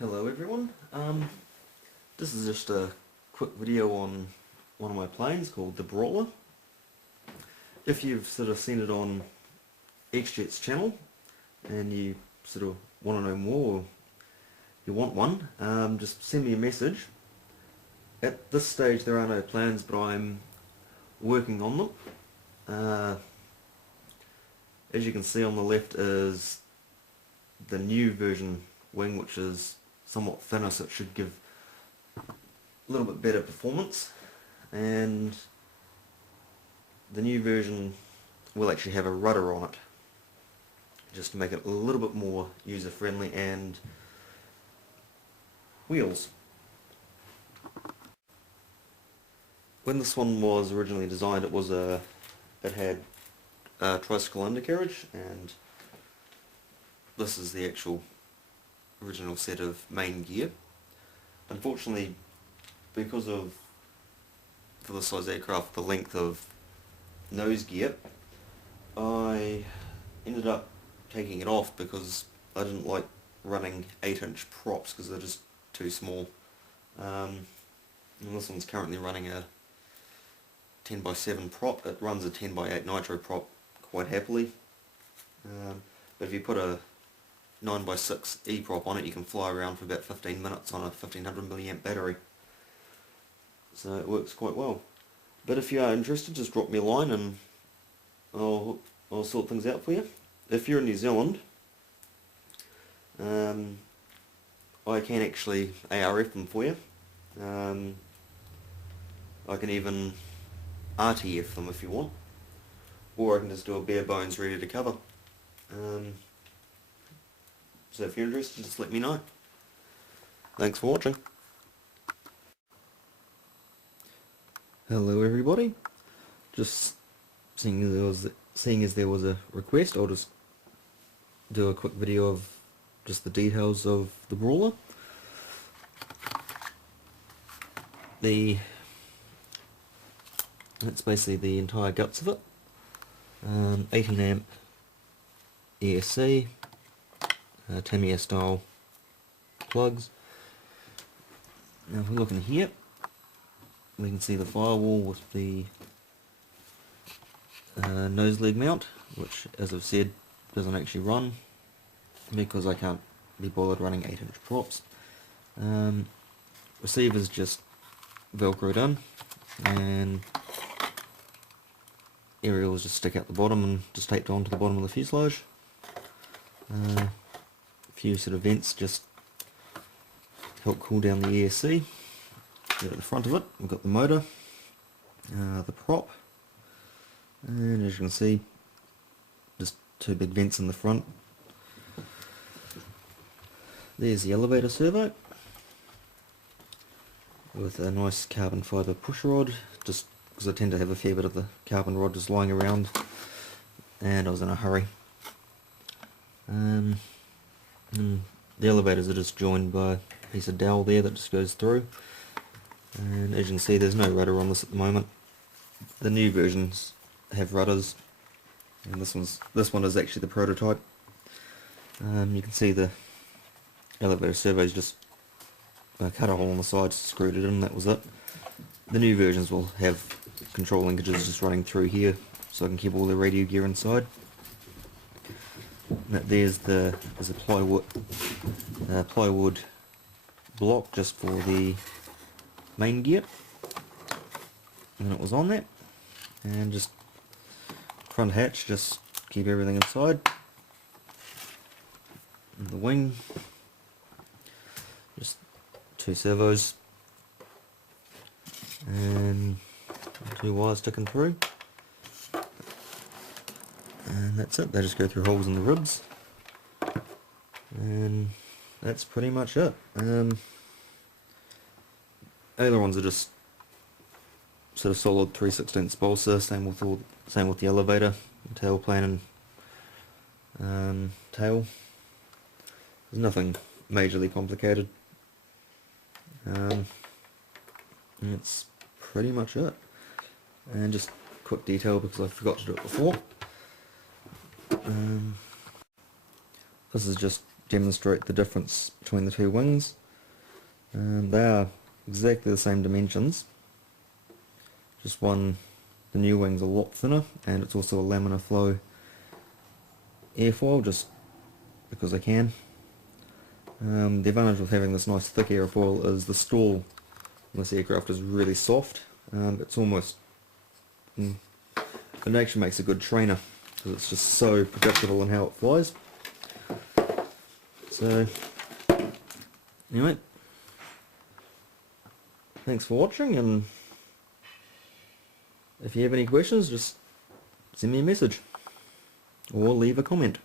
Hello everyone, this is just a quick video on one of my planes called the Brawler. If you've sort of seen it on XJet's channel and you sort of want to know more or you want one, just send me a message. At this stage there are no plans, but I'm working on them. As you can see on the left is the new version wing, which is somewhat thinner, so it should give a little bit better performance, and the new version will actually have a rudder on it just to make it a little bit more user friendly, and wheels. When this one was originally designed, it had a tricycle undercarriage, and this is the actual original set of main gear. Unfortunately, because of, for this size aircraft, the length of nose gear, I ended up taking it off because I didn't like running 8-inch props because they're just too small. And this one's currently running a 10x7 prop. It runs a 10x8 nitro prop quite happily. But if you put a 9x6 E-prop on it, you can fly around for about 15 minutes on a 1500 milliamp battery. So it works quite well. But if you are interested, just drop me a line and I'll sort things out for you. If you're in New Zealand, I can actually ARF them for you. I can even RTF them if you want, or I can just do a bare bones ready to cover. So if you're interested, just let me know. Thanks for watching. Hello everybody. Just seeing as there was a request, I'll just do a quick video of just the details of the Brawler. That's basically the entire guts of it. 18 amp ESC, Tamiya style plugs. Now if we look in here, we can see the firewall with the nose leg mount, which, as I've said, doesn't actually run because I can't be bothered running 8-inch props. Receiver's just velcroed in, and aerials just stick out the bottom and just taped onto the bottom of the fuselage. A few sort of vents just help cool down the ESC. At the front of it we've got the motor, the prop, and as you can see, just two big vents in the front. There's the elevator servo with a nice carbon fibre push rod, just because I tend to have a fair bit of the carbon rod just lying around and I was in a hurry. And the elevators are just joined by a piece of dowel there that just goes through, and as you can see, there's no rudder on this at the moment. The new versions have rudders, and this one is actually the prototype. You can see the elevator servo's just cut a hole on the side, screwed it in, that was it. The new versions will have control linkages just running through here, so I can keep all the radio gear inside. There's a plywood block just for the main gear, and it was on that, and just front hatch, just keep everything inside. And the wing, just two servos and two wires sticking through, and that's it. They just go through holes in the ribs, and that's pretty much it. Ailerons are just sort of solid 3/16 balsa, same with the elevator, tailplane and tail. There's nothing majorly complicated. And that's pretty much it. And just quick detail because I forgot to do it before. This is just demonstrate the difference between the two wings. They are exactly the same dimensions, just one, the new wing's a lot thinner, and it's also a laminar flow airfoil just because I can. The advantage with having this nice thick airfoil is the stall on this aircraft is really soft. It's almost, it actually makes a good trainer because it's just so predictable in how it flies. So anyway, thanks for watching, and if you have any questions, just send me a message or leave a comment.